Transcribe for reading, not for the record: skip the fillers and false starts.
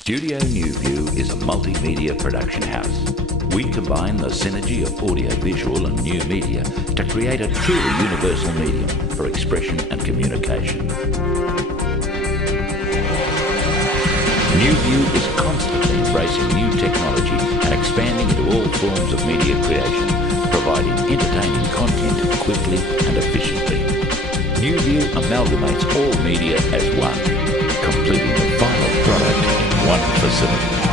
Studio NewView is a multimedia production house. We combine the synergy of audio-visual and new media to create a truly universal medium for expression and communication. NewView is constantly embracing new technology and expanding into all forms of media creation, providing entertaining content quickly and efficiently. NewView amalgamates all media as one, completing the final product in one facility.